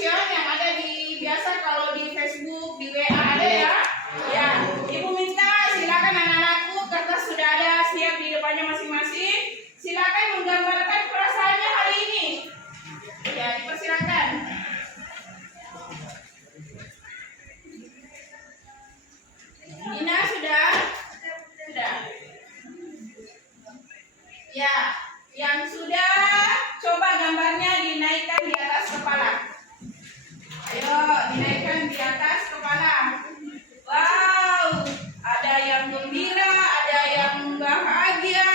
question yang ada di biasa kalau di Facebook, di WA ada ya. Ya, Ibu minta silakan anak-anakku, kertas sudah ada siap di depannya masing-masing. Silakan menggambarkan perasaannya hari ini. Ya, dipersilakan. Nina sudah? Sudah. Ya, yang sudah coba gambarnya dinaikkan di atas kepala. Ayo, dinaikkan di atas kepala. Wow, ada yang gembira, ada yang bahagia,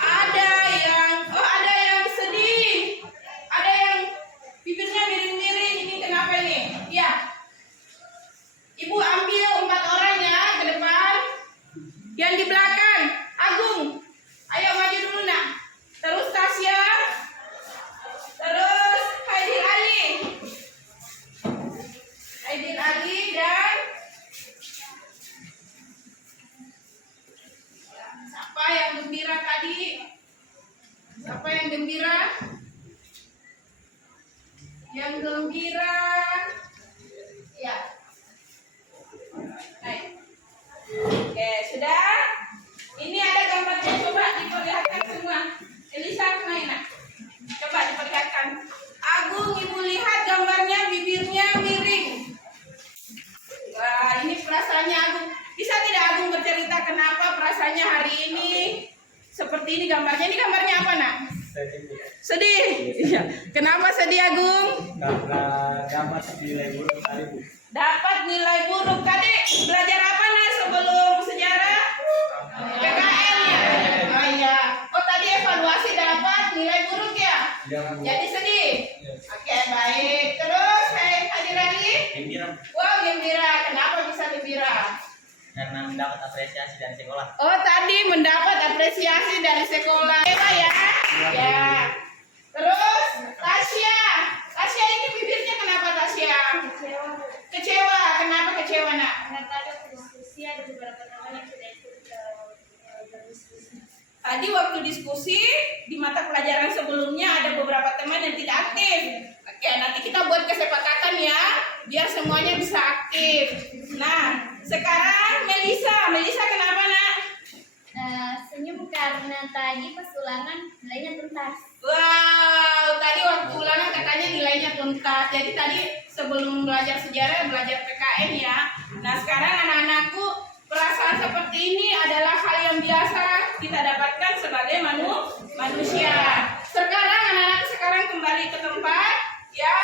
ada yang sedih, ada yang bibirnya miring-miring. Ini kenapa ini? Ya, Ibu ambil 4 orang ya ke depan. Yang di belakang, Agung. Ayo maju dulu nak. Terus Tasya. Terus Haidil Ali. Haidil Ali dan siapa yang gembira tadi? Siapa yang gembira? Yang gembira. Ya. Baik. Oke, sudah. Ini ada gambarnya, coba diperlihatkan semua. Elisa, main nak. Coba diperlihatkan. Agung, Ibu lihat gambarnya, bibirnya miring. Wah, ini perasaannya Agung. Bisa tidak Agung bercerita kenapa perasaannya hari ini seperti ini gambarnya? Ini gambarnya apa nak? Sedih. Iya. Kenapa sedih Agung? Karena dapat nilai buruk tadi, Bu. Dapat nilai buruk tadi. Belajar apa nak sebelum sejarah? PKN ya. Oh iya. Oh tadi evaluasi dapat nilai buruk ya. Jadi sedih. Oke baik. Terus Hadir Ali. Gembira. Wah gembira. Kenapa bisa gembira? Karena mendapat apresiasi dari sekolah. Oh tadi mendapat apresiasi dari sekolah. Pak ya. Ya. Terus Tasya. Tasya ini bibirnya kenapa Tasya? Kecewa. Kenapa kecewa nak? Karena ada diskusi, ada beberapa teman yang tidak ikut berdiskusi. Tadi waktu diskusi di mata pelajaran sebelumnya ada beberapa teman yang tidak aktif. Oke, nanti kita buat kesepakatan ya, biar semuanya bisa aktif. Nah, sekarang Melisa. Melisa kenapa nak? Senyum karena tadi pas ulangan nilainya tuntas. Wow, tadi waktu ulangan katanya nilainya tuntas. Jadi tadi sebelum belajar sejarah, belajar PKN ya. Nah, sekarang anak-anakku, perasaan seperti ini adalah hal yang biasa kita dapatkan sebagai manusia. Sekarang anak-anak sekarang kembali ke tempat ya.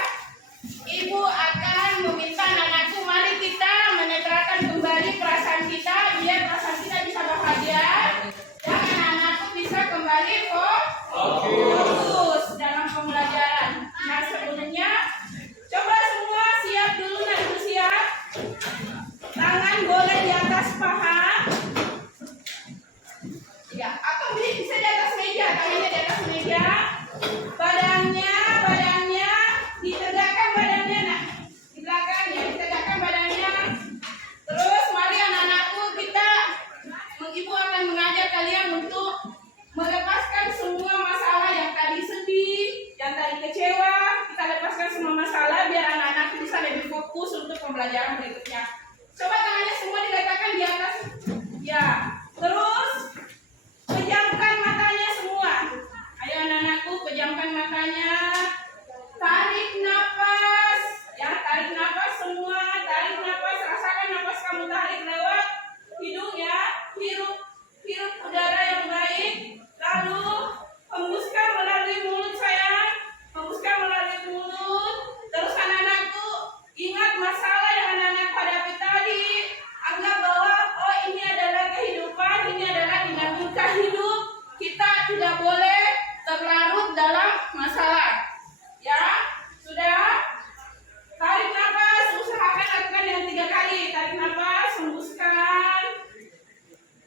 Ibu akan meminta anak-anakku mari kita menetralkan kembali perasaan kita biar perasaan kita bisa bahagia dan anak-anakku bisa kembali fokus dalam pembelajaran. Nah sebelumnya coba semua siap dulu nak, ibu siap. Tangan boleh di atas paha. Ya, atau bisa di atas meja, tangannya di atas meja. Badannya ditegakkan badannya nak. Di belakang ya, ditegakkan badannya. Terus mari anak-anakku kita Ibu akan mengajak kalian untuk melepaskan semua masalah yang tadi sedih, yang tadi kecewa. Kita lepaskan semua masalah biar anak-anak bisa lebih fokus untuk pembelajaran berikutnya. Coba tangannya semua diletakkan di atas. Ya. Terus pejamkan matanya semua. Ayo anak-anakku pejamkan matanya. Tarik nafas. Ya, tarik nafas semua. Tarik nafas. Rasakan nafas kamu tarik lewat hidung ya. Hirup udara yang baik. Lalu hembuskan melalui mulut sayang. Hembuskan melalui mulut. Terus anak-anakku ingat masalah yang anak-anak hadapi tadi. Anggap bahwa oh ini adalah kehidupan, ini adalah dinamika hidup. Kita tidak boleh terlarut dalam masalah. Ya, sudah. Tarik nafas, usahakan lakukan yang 3 kali. Tarik nafas, hembuskan.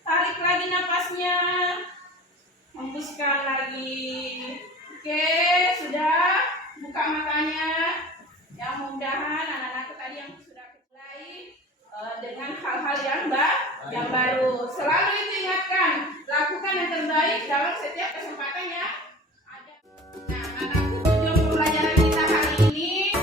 Tarik lagi nafasnya. Hembuskan lagi. Oke, sudah. Buka matanya. Ya, mudah-mudahan anak-anak tadi yang sudah mulai dengan hal-hal yang baru. Selalu itu ingatkan, lakukan yang terbaik dalam setiap kesempatan ya. Ada. Nah, anak-anakku tujuan pembelajaran kita hari ini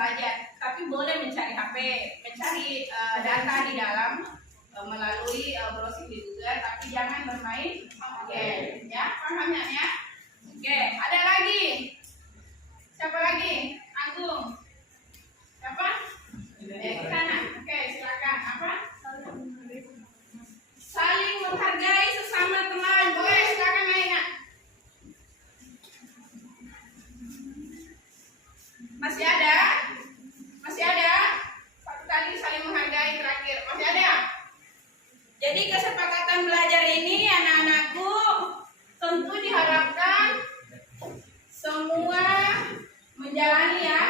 belajar, tapi boleh mencari HP, mencari data di dalam melalui browsing di Google, tapi jangan bermain game, ya, pahamnya ya? Oke, ada lagi? Siapa lagi? Agung. Siapa? Di sana. Oke, silakan. Apa? Saling menghargai sesama teman. Boleh, silakan Aina. Masih ada? Masih ada? Satu kali saling menghargai terakhir. Masih ada? Jadi kesepakatan belajar ini anak-anakku tentu diharapkan semua menjalani ya.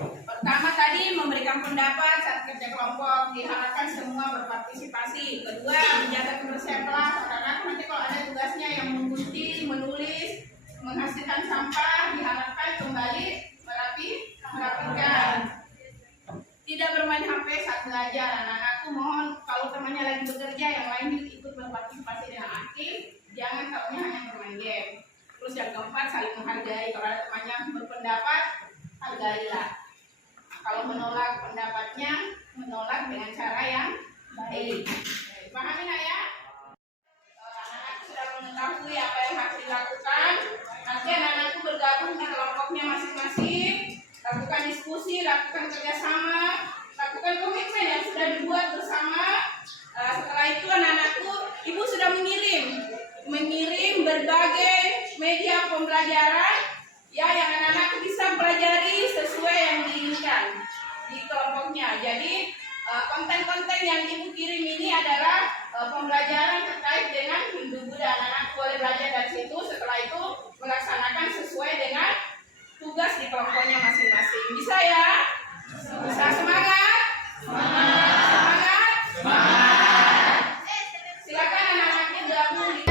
Pertama tadi memberikan pendapat saat kerja kelompok, diharapkan semua berpartisipasi. Kedua, menjaga kebersihan kelas, karena nanti kalau ada tugasnya yang menggunting, menulis, menghasilkan sampah, diharapkan kembali merapikan. Tidak bermain HP saat belajar. Anak-anakku mohon kalau temannya lagi bekerja, yang lain ikut berpartisipasi dengan aktif, jangan taunya hanya bermain game. Terus yang keempat, saling menghargai. Kalau ada temannya berpendapat, hargailah. Kalau menolak pendapatnya, menolak dengan cara yang baik. Pahami nak ya? Anak-anakku sudah mengetahui apa yang harus dilakukan. Nanti anak-anakku bergabung di kelompoknya masing-masing, lakukan diskusi, lakukan kerjasama, lakukan komitmen yang sudah dibuat bersama. Setelah itu anak-anakku, ibu sudah mengirim berbagai media pembelajaran ya yang anak-anak bisa pelajari sesuai yang diinginkan di kelompoknya. Jadi konten-konten yang ibu kirim ini adalah pembelajaran terkait dengan Hindu Buddha. Anak-anak boleh belajar dari situ. Setelah itu melaksanakan sesuai dengan tugas di kelompoknya masing-masing. Bisa ya? Bisa. Semangat? Semangat? Semangat. Silakan anak-anaknya gabung di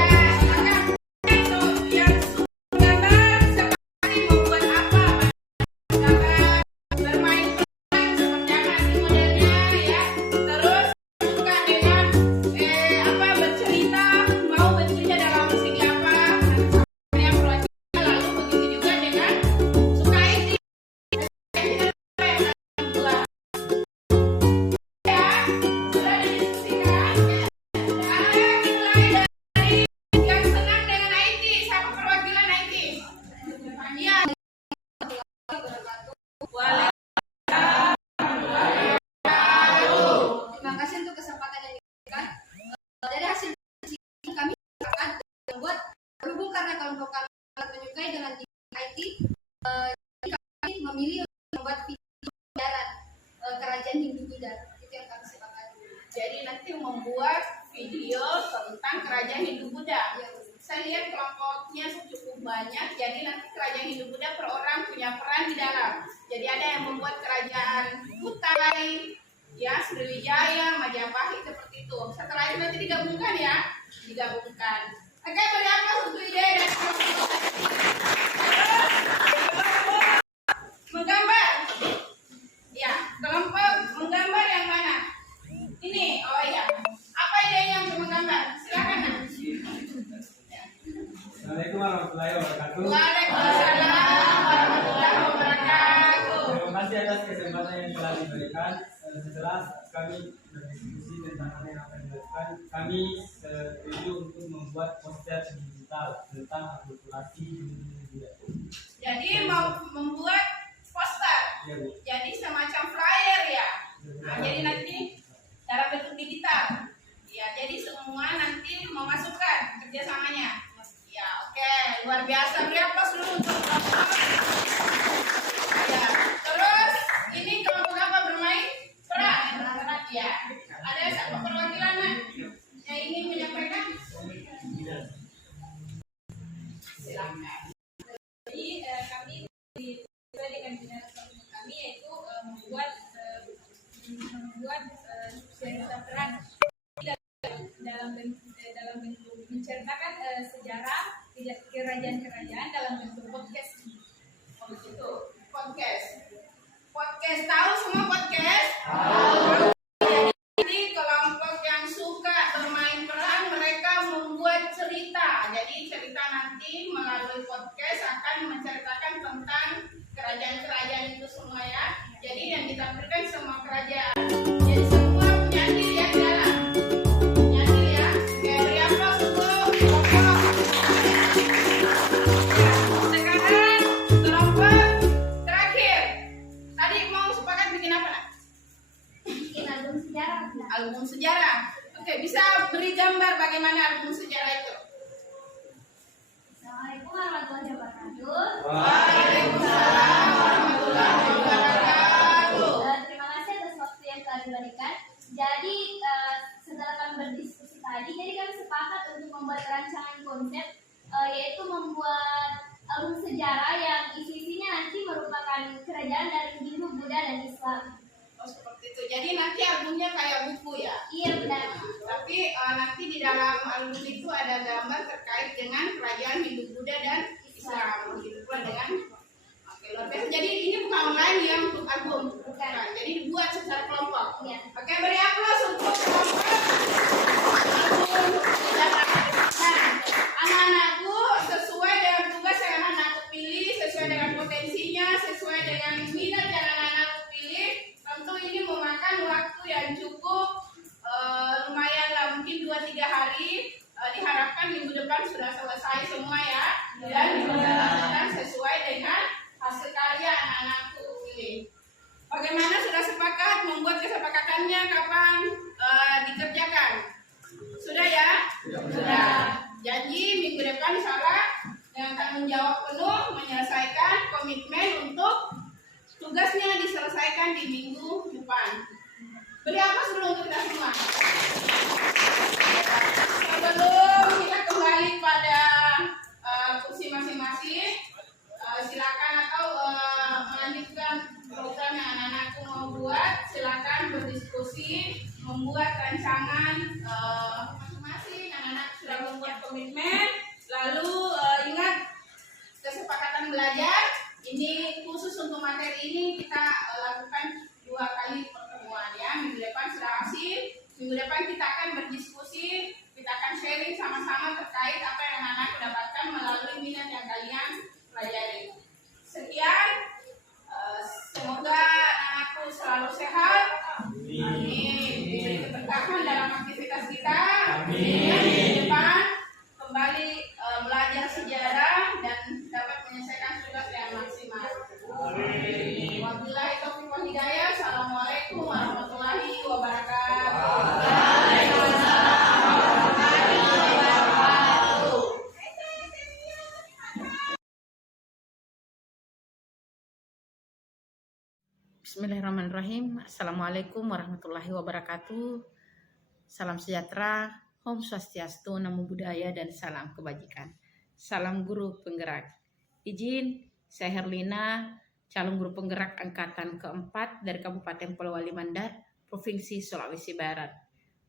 memilih membuat video pembelajaran kerajaan Hindu Buddha. Itu yang kami sepakati. Jadi nanti membuat video tentang kerajaan Hindu Buddha. Saya lihat kelompoknya cukup banyak. Jadi nanti kerajaan Hindu Buddha per orang punya peran di dalam. Jadi ada yang membuat kerajaan Kutai, ya Sriwijaya, Majapahit seperti itu. Setelah itu nanti digabungkan ya, digabungkan. Oke, beri apa untuk ide dan menggambar. Ya, kelompok menggambar yang mana? Ini, oh iya. Apa idenya untuk menggambar? Silakan. Assalamualaikum warahmatullahi wabarakatuh. Waalaikumsalam warahmatullahi wabarakatuh. Terima kasih atas kesempatan yang telah diberikan. Setelah kami berdiskusi tentang apa yang akan dilakukan, kami setuju untuk membuat poster digital tentang akulturasi Hindu. Jadi mau membuat poster. Iya, Bu. Jadi semacam flyer ya. Nah, jadi nanti dalam bentuk digital. Ya, jadi semua nanti memasukkan kerjasamanya. Ya, oke, luar biasa. Beri aplaus dulu untuk kelompok. Ya, terus ini kelompok apa bermain peran? Ya, ada siapa perwakilan yang ingin menyampaikan? Silakan. Jadi kami sesuai dengan bidang kami yaitu membuat cerita peran dalam bentuk menceritakan sejarah kerajaan-kerajaan dalam bentuk podcast. Oh, begitu. Podcast tahu semua podcast? Tahu. Jadi kelompok yang Jadi cerita nanti melalui podcast akan menceritakan tentang kerajaan-kerajaan itu semua ya. Jadi yang ditampilkan semua kerajaan. Jadi semua punya andil ya di dalam. Punya andil ya. Oke, beri aplaus untuk kelompok. Sekarang kelompok terakhir. Tadi mau sepakat bikin apa nak? Bikin album sejarah. Album sejarah. Oke, bisa beri gambar bagaimana album sejarah itu? Assalamualaikum warahmatullahi wabarakatuh. Waalaikumsalam warahmatullahi wabarakatuh. Terima kasih atas waktu yang telah diberikan. Jadi setelah kami berdiskusi tadi, jadi kami sepakat untuk membuat rancangan konsep, yaitu membuat album sejarah yang isi-isinya nanti merupakan kerajaan dari Hindu, Buddha, dan Islam. Oh, seperti itu. Jadi nanti albumnya kayak buku ya. Iya benar. Tapi nanti di dalam album itu ada gambar terkait dengan kerajaan Hindu, Buddha, dan Islam. Begitu pula dengan luar biasa. Jadi ini bukan online ya untuk album. Bukan. Nah, jadi dibuat secara kelompok. Iya. Oke, beri aplaus untuk kelompok album sejarah. Nah, anak-anakku sesuai dengan tugas yang anak-anakku pilih, sesuai dengan potensinya, sesuai dengan minat yang anak-anakku pilih. Tentu ini memakan waktu yang cukup, lumayan lah, mungkin 2-3 hari. Diharapkan minggu depan sudah selesai semua ya, dan dijalankan sesuai dengan hasil karya anak-anakku pilih. Bagaimana, sudah sepakat? Membuat kesepakatannya kapan dikerjakan? Sudah ya? Sudah. Janji minggu depan Sarah dengan tanggung jawab penuh menyelesaikan, komitmen untuk tugasnya diselesaikan di minggu depan. Beri aplaus dulu untuk kita semua. Sebelum kita kembali pada kursi masing-masing, silakan atau melanjutkan program yang anak-anakku mau buat. Silakan berdiskusi, membuat rancangan masing-masing. Anak-anak sudah membuat komitmen. Lalu ingat kesepakatan belajar. Ini khusus untuk materi ini kita lakukan 2 kali pertemuan ya. Minggu depan sudah hasil. Minggu depan kita akan berdiskusi, kita akan sharing sama-sama terkait apa yang anak-anak dapatkan melalui minat yang kalian pelajari. Sekian, semoga anakku selalu sehat. Amin. Diberi keberkahan dalam aktivitas kita. Amin. Minggu depan kembali belajar sejarah dan dapat menyelesaikan tugas yang maksimal. Amin. Wabillahi taufiq wal hidayah. Assalamualaikum warahmatullahi wabarakatuh. Bismillahirrahmanirrahim. Assalamualaikum warahmatullahi wabarakatuh. Salam sejahtera, Om Swastiastu, Namo Buddhaya, dan salam kebajikan. Salam guru penggerak. Izin, saya Herlina, calon guru penggerak angkatan keempat dari Kabupaten Polewali Mandar, Provinsi Sulawesi Barat.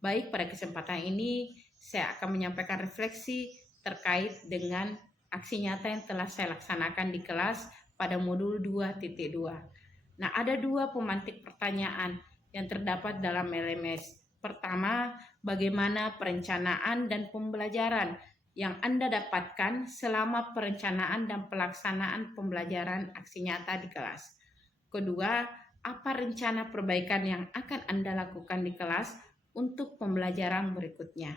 Baik, pada kesempatan ini saya akan menyampaikan refleksi terkait dengan aksi nyata yang telah saya laksanakan di kelas pada modul 2.2. Nah, ada 2 pemantik pertanyaan yang terdapat dalam LMS. Pertama, bagaimana perencanaan dan pembelajaran yang Anda dapatkan selama perencanaan dan pelaksanaan pembelajaran aksi nyata di kelas. Kedua, apa rencana perbaikan yang akan Anda lakukan di kelas untuk pembelajaran berikutnya.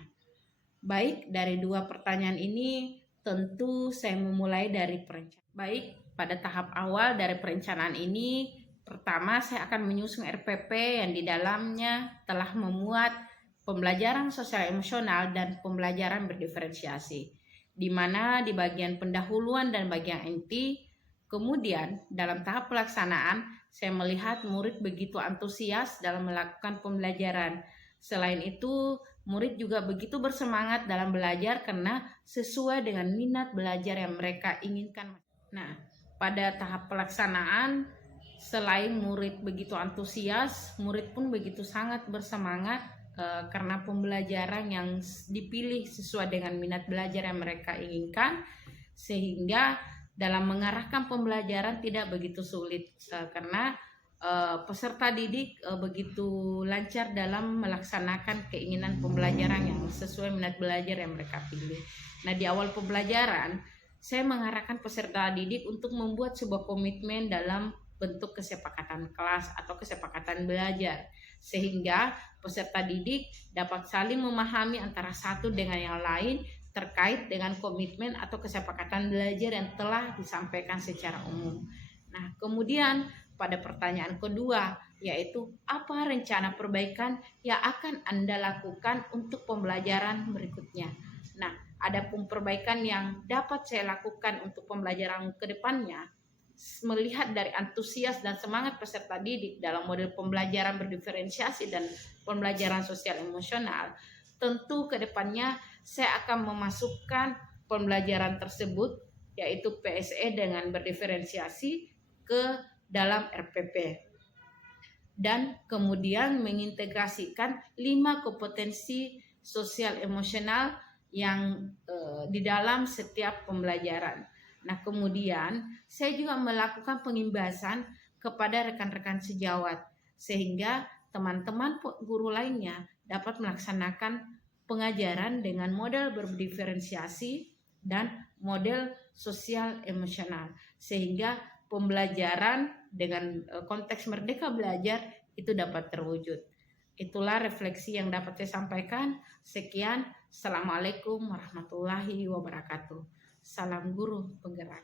Baik, dari 2 pertanyaan ini tentu saya memulai dari perencanaan. Baik, pada tahap awal dari perencanaan ini, pertama, saya akan menyusun RPP yang di dalamnya telah memuat pembelajaran sosial emosional dan pembelajaran berdiferensiasi, di mana di bagian pendahuluan dan bagian inti. Kemudian, dalam tahap pelaksanaan, saya melihat murid begitu antusias dalam melakukan pembelajaran. Selain itu, murid juga begitu bersemangat dalam belajar karena sesuai dengan minat belajar yang mereka inginkan. Nah, pada tahap pelaksanaan, selain murid begitu antusias, murid pun begitu sangat bersemangat karena pembelajaran yang dipilih sesuai dengan minat belajar yang mereka inginkan, sehingga dalam mengarahkan pembelajaran tidak begitu sulit karena peserta didik begitu lancar dalam melaksanakan keinginan pembelajaran yang sesuai minat belajar yang mereka pilih. Nah, di awal pembelajaran, saya mengarahkan peserta didik untuk membuat sebuah komitmen dalam bentuk kesepakatan kelas atau kesepakatan belajar, sehingga peserta didik dapat saling memahami antara satu dengan yang lain terkait dengan komitmen atau kesepakatan belajar yang telah disampaikan secara umum. Nah, kemudian pada pertanyaan kedua, yaitu apa rencana perbaikan yang akan Anda lakukan untuk pembelajaran berikutnya. Nah, ada pun perbaikan yang dapat saya lakukan untuk pembelajaran ke depannya, melihat dari antusias dan semangat peserta didik dalam model pembelajaran berdiferensiasi dan pembelajaran sosial emosional, tentu ke depannya saya akan memasukkan pembelajaran tersebut, yaitu PSE dengan berdiferensiasi, ke dalam RPP, dan kemudian mengintegrasikan 5 kompetensi sosial emosional yang di dalam setiap pembelajaran. Nah, kemudian saya juga melakukan pengimbasan kepada rekan-rekan sejawat sehingga teman-teman guru lainnya dapat melaksanakan pengajaran dengan model berdiferensiasi dan model sosial emosional, sehingga pembelajaran dengan konteks merdeka belajar itu dapat terwujud. Itulah refleksi yang dapat saya sampaikan. Sekian. Assalamualaikum warahmatullahi wabarakatuh. Salam guru penggerak.